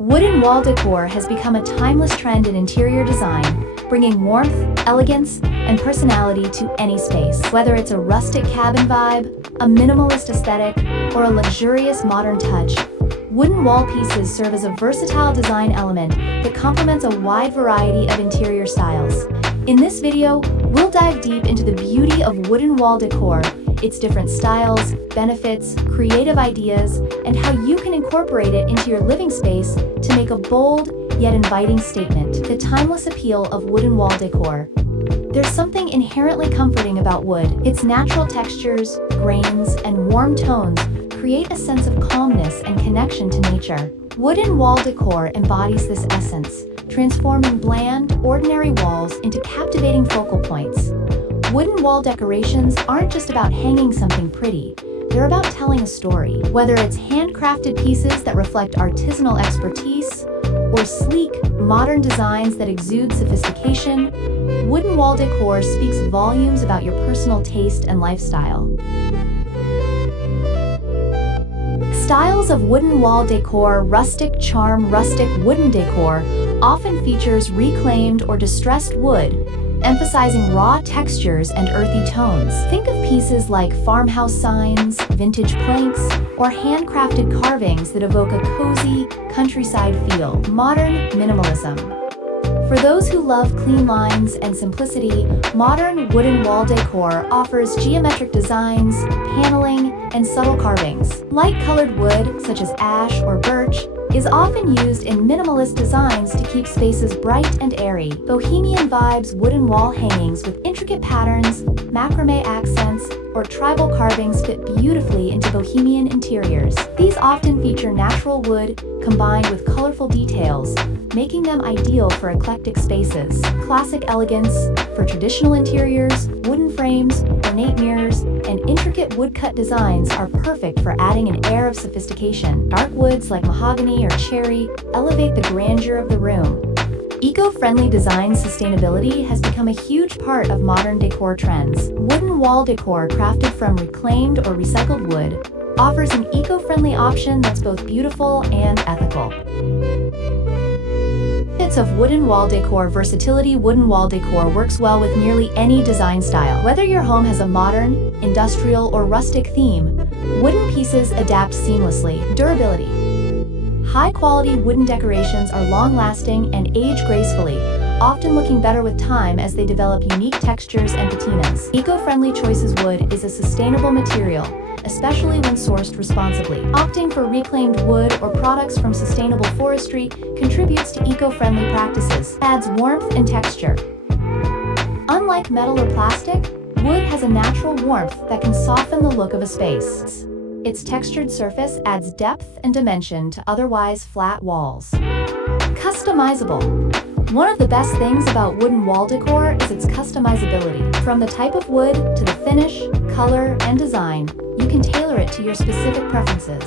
Wooden wall decor has become a timeless trend in interior design, bringing warmth, elegance, and personality to any space. Whether it's a rustic cabin vibe, a minimalist aesthetic, or a luxurious modern touch, wooden wall pieces serve as a versatile design element that complements a wide variety of interior styles. In this video, we'll dive deep into the beauty of wooden wall decor, its different styles, benefits, creative ideas, and how you can incorporate it into your living space to make a bold yet inviting statement. The timeless appeal of wooden wall decor. There's something inherently comforting about wood. Its natural textures, grains, and warm tones create a sense of calmness and connection to nature. Wooden wall decor embodies this essence, transforming bland, ordinary walls into captivating focal points. Wooden wall decorations aren't just about hanging something pretty, they're about telling a story. Whether it's handcrafted pieces that reflect artisanal expertise, or sleek, modern designs that exude sophistication, wooden wall decor speaks volumes about your personal taste and lifestyle. Styles of wooden wall decor. Rustic charm. Rustic wooden decor often features reclaimed or distressed wood, emphasizing raw textures and earthy tones. Think of pieces like farmhouse signs, vintage planks, or handcrafted carvings that evoke a cozy, countryside feel. Modern minimalism. For those who love clean lines and simplicity, modern wooden wall decor offers geometric designs, paneling, and subtle carvings. Light-colored wood, such as ash or birch, is often used in minimalist designs to keep spaces bright and airy. Bohemian vibes. Wooden wall hangings with intricate patterns, macrame accents, or tribal carvings fit beautifully into bohemian interiors. These often feature natural wood combined with colorful details, making them ideal for eclectic spaces. Classic elegance. For traditional interiors, wooden frames, ornate mirrors, and intricate woodcut designs are perfect for adding an air of sophistication. Dark woods like mahogany or cherry elevate the grandeur of the room. Eco-friendly design. Sustainability has become a huge part of modern decor trends. Wooden wall decor crafted from reclaimed or recycled wood offers an eco-friendly option that's both beautiful and ethical. Benefits of wooden wall decor. Versatility. Wooden wall decor works well with nearly any design style. Whether your home has a modern, industrial, or rustic theme, wooden pieces adapt seamlessly. Durability. High-quality wooden decorations are long-lasting and age gracefully, often looking better with time as they develop unique textures and patinas. Eco-friendly choices. Wood is a sustainable material, especially when sourced responsibly. Opting for reclaimed wood or products from sustainable forestry contributes to eco-friendly practices. Adds warmth and texture. Unlike metal or plastic, wood has a natural warmth that can soften the look of a space. Its textured surface adds depth and dimension to otherwise flat walls. Customizable. One of the best things about wooden wall decor is its customizability. From the type of wood to the finish, color, and design, you can tailor it to your specific preferences.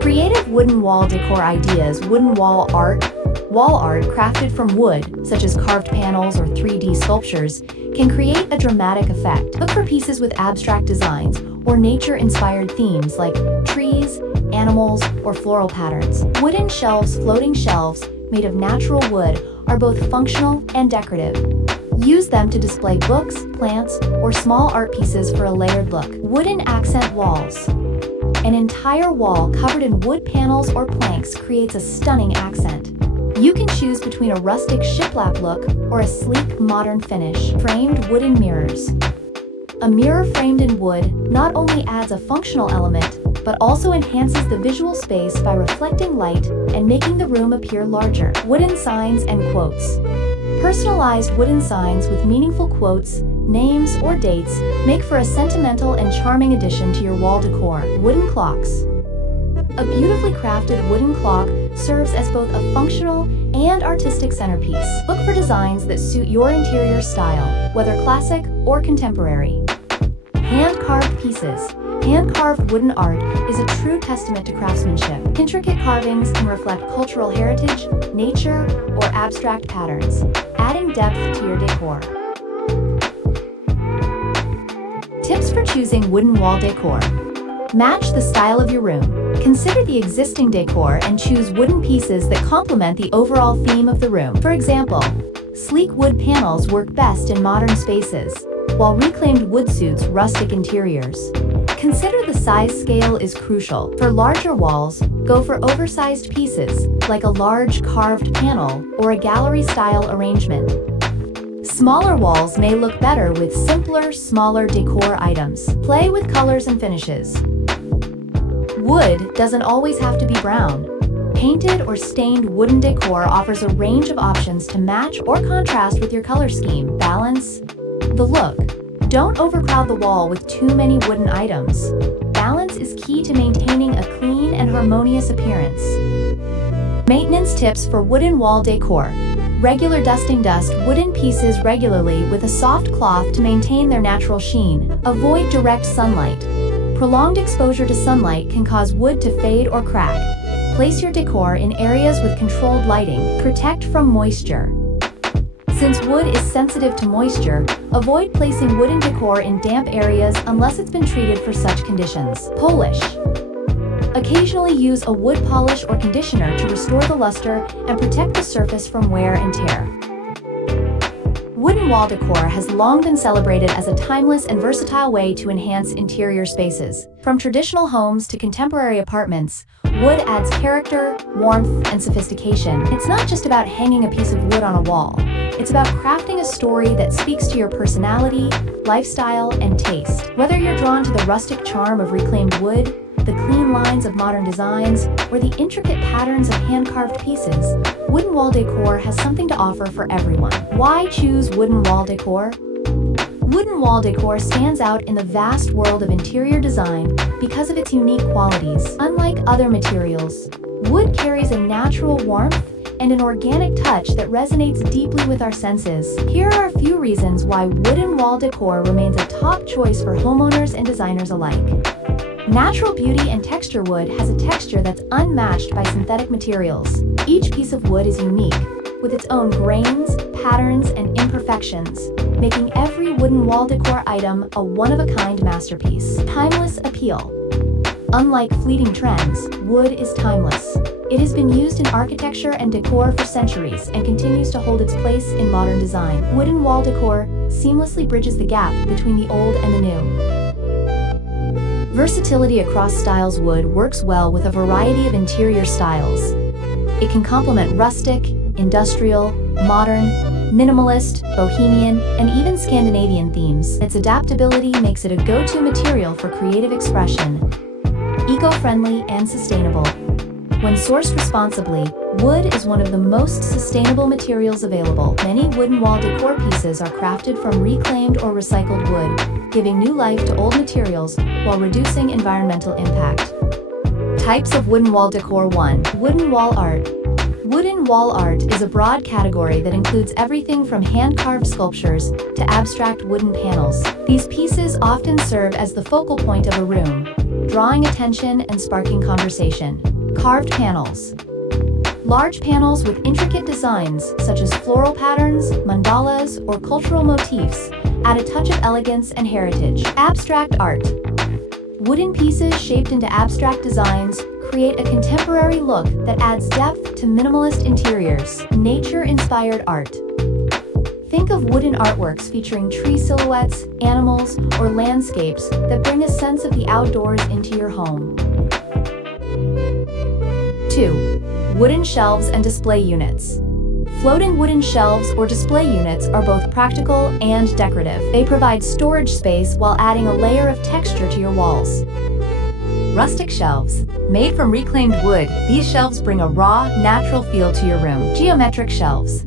Creative wooden wall decor ideas. Wooden wall art. Wall art crafted from wood, such as carved panels or 3D sculptures, can create a dramatic effect. Look for pieces with abstract designs or nature-inspired themes like trees, animals, or floral patterns. Wooden shelves. Floating shelves made of natural wood are both functional and decorative. Use them to display books, plants, or small art pieces for a layered look. Wooden accent walls. An entire wall covered in wood panels or planks creates a stunning accent. You can choose between a rustic shiplap look or a sleek, modern finish. Framed wooden mirrors. A mirror framed in wood not only adds a functional element, but also enhances the visual space by reflecting light and making the room appear larger. Wooden signs and quotes. Personalized wooden signs with meaningful quotes, names, or dates make for a sentimental and charming addition to your wall decor. Wooden clocks. A beautifully crafted wooden clock serves as both a functional and artistic centerpiece. Look for designs that suit your interior style, whether classic or contemporary. Hand-carved pieces. Hand-carved wooden art is a true testament to craftsmanship. Intricate carvings can reflect cultural heritage, nature, or abstract patterns, adding depth to your decor. Tips for choosing wooden wall decor. Match the style of your room. Consider the existing decor and choose wooden pieces that complement the overall theme of the room. For example, sleek wood panels work best in modern spaces, while reclaimed wood suits rustic interiors. Consider the size scale is crucial. For larger walls, go for oversized pieces, like a large carved panel or a gallery-style arrangement. Smaller walls may look better with simpler, smaller decor items. Play with colors and finishes. Wood doesn't always have to be brown. Painted or stained wooden decor offers a range of options to match or contrast with your color scheme. Balance the look. Don't overcrowd the wall with too many wooden items. Balance is key to maintaining a clean and harmonious appearance. Maintenance tips for wooden wall decor. Regular dusting. Dust wooden pieces regularly with a soft cloth to maintain their natural sheen. Avoid direct sunlight. Prolonged exposure to sunlight can cause wood to fade or crack. Place your decor in areas with controlled lighting. Protect from moisture. Since wood is sensitive to moisture, avoid placing wooden decor in damp areas unless it's been treated for such conditions. Polish. Occasionally use a wood polish or conditioner to restore the luster and protect the surface from wear and tear. Wooden wall decor has long been celebrated as a timeless and versatile way to enhance interior spaces. From traditional homes to contemporary apartments, wood adds character, warmth, and sophistication. It's not just about hanging a piece of wood on a wall. It's about crafting a story that speaks to your personality, lifestyle, and taste. Whether you're drawn to the rustic charm of reclaimed wood, the clean lines of modern designs, or the intricate patterns of hand-carved pieces, wooden wall decor has something to offer for everyone. Why choose wooden wall decor? Wooden wall decor stands out in the vast world of interior design because of its unique qualities. Unlike other materials, wood carries a natural warmth and an organic touch that resonates deeply with our senses. Here are a few reasons why wooden wall decor remains a top choice for homeowners and designers alike. Natural beauty and texture. Wood has a texture that's unmatched by synthetic materials. Each piece of wood is unique, with its own grains, patterns, and imperfections, making every wooden wall decor item a one-of-a-kind masterpiece. Timeless appeal. Unlike fleeting trends, wood is timeless. It has been used in architecture and decor for centuries and continues to hold its place in modern design. Wooden wall decor seamlessly bridges the gap between the old and the new. Versatility across styles. Wood works well with a variety of interior styles. It can complement rustic, industrial, modern, minimalist, bohemian, and even Scandinavian themes. Its adaptability makes it a go-to material for creative expression. Eco-friendly and sustainable. When sourced responsibly, wood is one of the most sustainable materials available. Many wooden wall decor pieces are crafted from reclaimed or recycled wood, giving new life to old materials while reducing environmental impact. Types of wooden wall decor. 1. Wooden wall art. Wooden wall art is a broad category that includes everything from hand-carved sculptures to abstract wooden panels. These pieces often serve as the focal point of a room, drawing attention and sparking conversation. Carved panels. Large panels with intricate designs such as floral patterns, mandalas, or cultural motifs add a touch of elegance and heritage. Abstract art. Wooden pieces shaped into abstract designs create a contemporary look that adds depth to minimalist interiors. Nature-inspired art. Think of wooden artworks featuring tree silhouettes, animals, or landscapes that bring a sense of the outdoors into your home. 2. Wooden shelves and display units. Floating wooden shelves or display units are both practical and decorative. They provide storage space while adding a layer of texture to your walls. Rustic shelves. Made from reclaimed wood, these shelves bring a raw, natural feel to your room. Geometric shelves.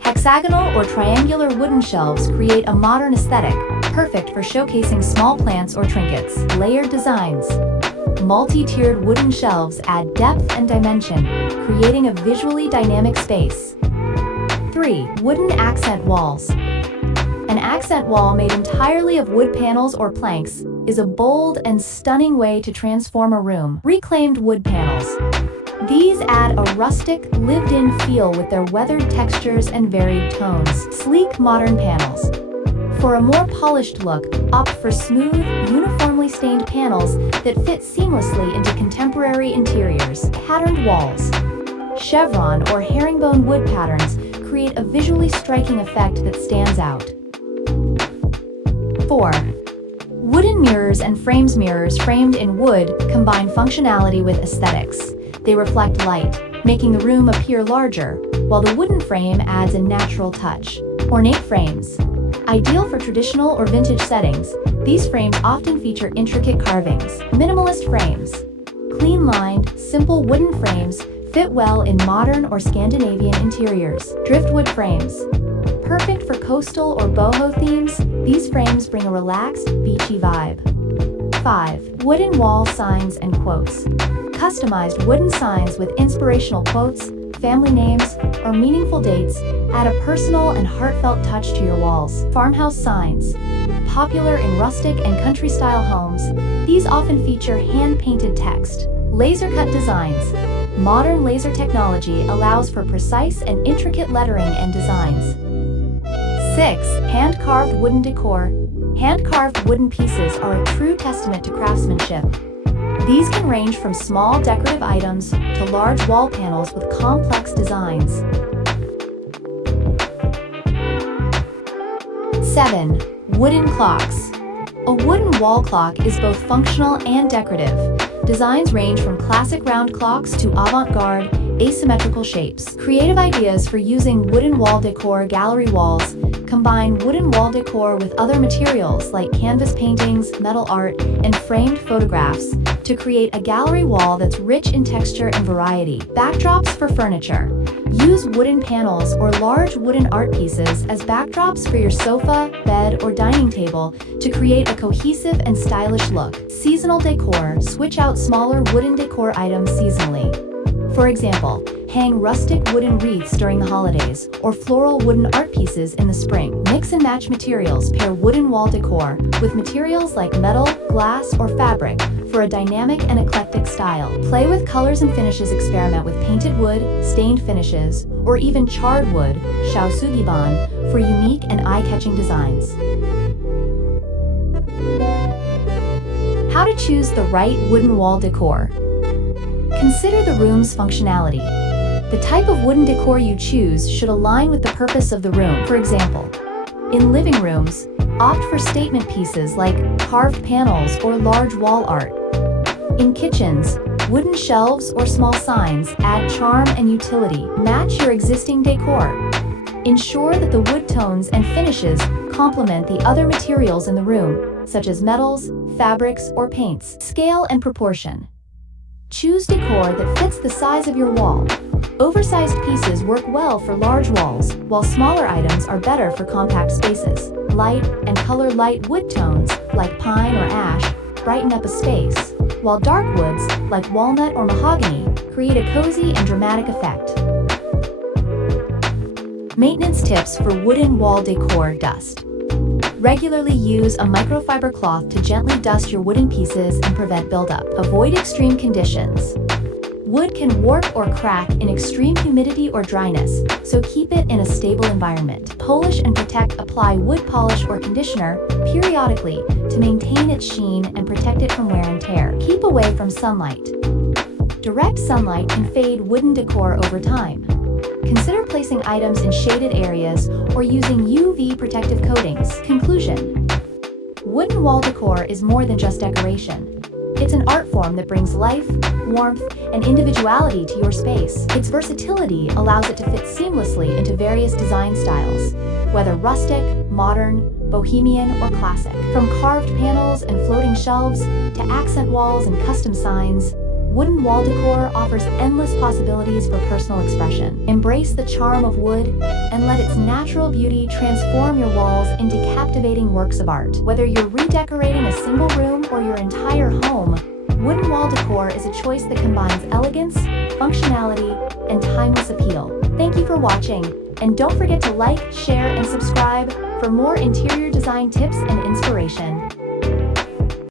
Hexagonal or triangular wooden shelves create a modern aesthetic, perfect for showcasing small plants or trinkets. Layered designs. Multi-tiered wooden shelves add depth and dimension, creating a visually dynamic space. 3. Wooden accent walls. An accent wall made entirely of wood panels or planks is a bold and stunning way to transform a room. Reclaimed wood panels. These add a rustic, lived-in feel with their weathered textures and varied tones. Sleek modern panels. For a more polished look, opt for smooth, uniformly stained panels that fit seamlessly into contemporary interiors. Patterned walls. Chevron or herringbone wood patterns create a visually striking effect that stands out. 4. Wooden mirrors and frames. Mirrors framed in wood combine functionality with aesthetics. They reflect light, making the room appear larger, while the wooden frame adds a natural touch. Ornate frames. Ideal for traditional or vintage settings, these frames often feature intricate carvings. Minimalist frames. Clean-lined, simple wooden frames fit well in modern or Scandinavian interiors. Driftwood frames. Perfect for coastal or boho themes, these frames bring a relaxed, beachy vibe. 5. Wooden wall signs and quotes. Customized wooden signs with inspirational quotes, family names, or meaningful dates add a personal and heartfelt touch to your walls. Farmhouse signs. Popular in rustic and country-style homes, these often feature hand-painted text. Laser-cut designs. Modern laser technology allows for precise and intricate lettering and designs. 6. Hand-carved wooden decor. Hand-carved wooden pieces are a true testament to craftsmanship. These can range from small decorative items to large wall panels with complex designs. 7. Wooden clocks. A wooden wall clock is both functional and decorative. Designs range from classic round clocks to avant-garde, asymmetrical shapes. Creative ideas for using wooden wall decor. Gallery walls combine wooden wall decor with other materials like canvas paintings, metal art, and framed photographs to create a gallery wall that's rich in texture and variety. Backdrops for furniture. Use wooden panels or large wooden art pieces as backdrops for your sofa, bed, or dining table to create a cohesive and stylish look. Seasonal decor. Switch out smaller wooden decor items seasonally. For example, hang rustic wooden wreaths during the holidays or floral wooden art pieces in the spring. Mix and match materials. Pair wooden wall decor with materials like metal, glass, or fabric for a dynamic and eclectic style. Play with colors and finishes. Experiment with painted wood, stained finishes, or even charred wood, for unique and eye-catching designs. How to choose the right wooden wall decor. Consider the room's functionality. The type of wooden decor you choose should align with the purpose of the room. For example, in living rooms, opt for statement pieces like carved panels or large wall art. In kitchens, wooden shelves or small signs add charm and utility. Match your existing decor. Ensure that the wood tones and finishes complement the other materials in the room, such as metals, fabrics, or paints. Scale and proportion. Choose decor that fits the size of your wall. Oversized pieces work well for large walls, while smaller items are better for compact spaces. Light and color-light wood tones, like pine or ash, brighten up a space, while dark woods, like walnut or mahogany, create a cozy and dramatic effect. Maintenance tips for wooden wall decor. Dust. Regularly use a microfiber cloth to gently dust your wooden pieces and prevent buildup. Avoid extreme conditions. Wood can warp or crack in extreme humidity or dryness, so keep it in a stable environment. Polish and protect. Apply wood polish or conditioner periodically to maintain its sheen and protect it from wear and tear. Keep away from sunlight. Direct sunlight can fade wooden decor over time. Consider placing items in shaded areas or using UV protective coatings. Conclusion. Wooden wall decor is more than just decoration. It's an art form that brings life, warmth, and individuality to your space. Its versatility allows it to fit seamlessly into various design styles, whether rustic, modern, bohemian, or classic. From carved panels and floating shelves to accent walls and custom signs, wooden wall decor offers endless possibilities for personal expression. Embrace the charm of wood and let its natural beauty transform your walls into captivating works of art. Whether you're redecorating a single room or your entire home, wooden wall decor is a choice that combines elegance, functionality, and timeless appeal. Thank you for watching, and don't forget to like, share, and subscribe for more interior design tips and inspiration.